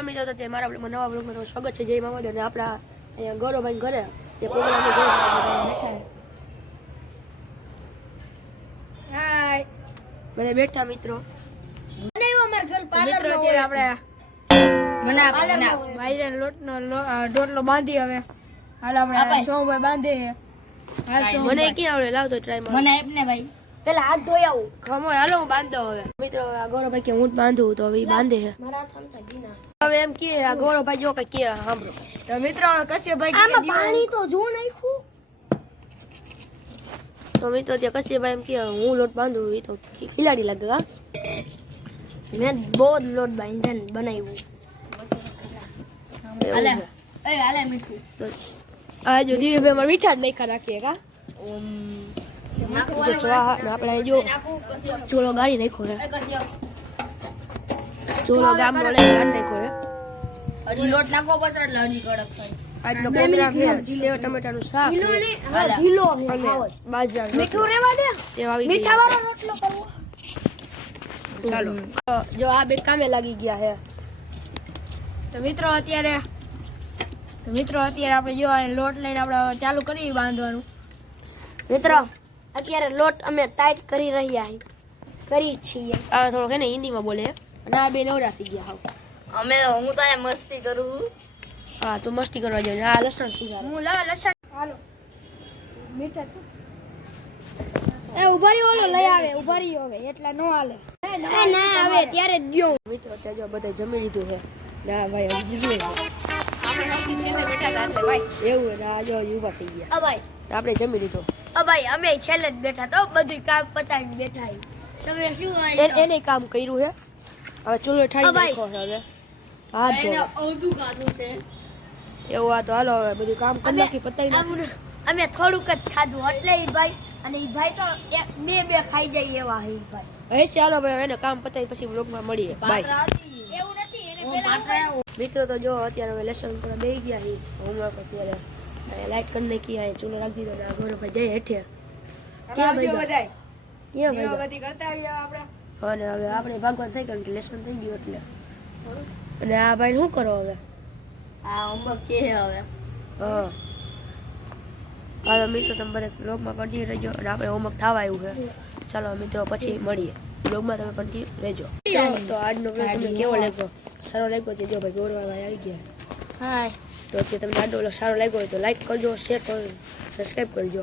મિત્રો તો તે મારા નવા બ્લોગમાં તો સ્વાગત છે. જય મામાદેવ. અને આપણા અહીંયા ગૌરવભાઈ ઘરે તે પ્રોગ્રામની હાય બધા બેઠા મિત્રો. મિત્રો અત્યારે આપણે બાજરાના લોટનો ડોટલો બાંધી હવે હાલ આપણે સોમભાઈ બાંધીએ. મને ક્યાં આવડે લાવતો ટ્રાય માં મને આપને ભાઈ પેલા હાથ ધોઈ આવું ખમો હાલો હું બાંધ દઉં. હવે મિત્રો આ ગૌરવભાઈ કે હું જ બાંધું તો હવે બાંધે છે મારા થમતા બીના. હવે એમ કે આ ગૌરવભાઈ જો કે સાંભળો તો મિત્રો કશ્યપભાઈ કે પાણી તો જો નાખ્યું તો મિત્રો ત્યાં કશ્યપભાઈ એમ કે હું લોટ બાંધું. એ તો ખિલાડી લાગે. હા મેં બહુ લોટ બાંધન બનાવ્યું. હાલે મીઠું આ જો ધીરે માં મીઠા જ નાખા રાખીએ કા આપણે જો ચોલો ગાડી નાખ્યો છે. ચોલો ગામ નો લઈ ગાડી નાખ્યો છે. હજી લોટ નાખવો પડશે એટલે હજી કડક થાય. આજનો પ્રોગ્રામ છે સેવ ટમેટાનું શાક કિલો અને બાજરા મીઠું રેવા દે. સેવ આવી ગઈ. મીઠા વાળો રોટલો કરવો. ચાલો જો આ બે કામે લાગી ગયા છે. તો મિત્રો અત્યારે આપણે જો લોટ લઈને આપણે ચાલુ કરી બાંધવાનું. મિત્રો અત્યારે લોટ અમે ટાઈટ કરી રહ્યા છીએ. આ થોડો કે ને હિન્દીમાં બોલે અને આ બે નવરા થઈ ગયા. અમે હું તો મસ્તી કરું. હા તું મસ્તી કરવા જાય. આ લસણ સુધાર હું લસણ હાલો મીઠા છે એ ઉભારી ઓલો લઈ આવે. ઉભારી હવે એટલા નો હાલે ના હવે ત્યારે જ ગયો. મિત્રો ત્યાં જો બધા જમી લીધું છે. ના ભાઈ હવે જમી આપણે નથી છેલ્લે બેઠા હતા એટલે ભાઈ એવું ને આ જો યુવા થઈ ગયા. ભાઈ આપણે જમી લીધું. ભાઈ અમે છેલ્લે જ બેઠા તો બધું કામ પતાવીને બેઠા. તમે શું એને કામ કર્યું છે. હવે ચૂલો ઠારી નાખો છે. હવે હાથ ધો અવધું કાઢું છે એવું. આ તો હાલો હવે બધું કામ કરી નાખી પતાવી. અમે થોડુંક જ ખાધું એટલે ઈ ભાઈ અને ઈ ભાઈ તો બે ખાઈ જાય એવા હે ભાઈ. હવે ચાલો ભાઈ એને કામ પતાવી પછી વ્લોગમાં મળીએ. બાય. એવું નથી એને પેલા મિત્રો તો જો અત્યારે હવે લેસન પર બેહી ગયા હી. હોમવર્ક અત્યારે લાઈટ કરી નાખી. આ ચૂલો રાખી દીધો. આ ઘર પર જઈ હેઠે ક્યાં ભાઈ બધાય ક્યાં ભાઈ બધી કરતા આવ્યા આપણે. અને હવે આપણે ભાગવત થઈ ગયું લેસન થઈ ગયું એટલે. અને આ ભાઈ શું કરો હવે? આ હોમવર્ક કે હવે હા હાલો મિત્રો તમે બધા બ્લોગમાં કન્ટિન્યુ રહેજો. અને આપણે હોમવર્ક થવા આવ્યું છે. ચાલો મિત્રો પછી મળીએ. બ્લોગમાં તમે કન્ટિન્યુ રહેજો. તો આજનો બ્લોગ તમને કેવો લાગ્યો? સારો લાગ્યો છે જો ભાઈ ગૌરવભાઈ આવી ગયા. હાય તો કે તમને આજનો બ્લોગ સારો લાગ્યો હોય તો લાઈક કરજો, શેર કરજો, સબસ્ક્રાઇબ કરજો.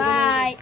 બાય.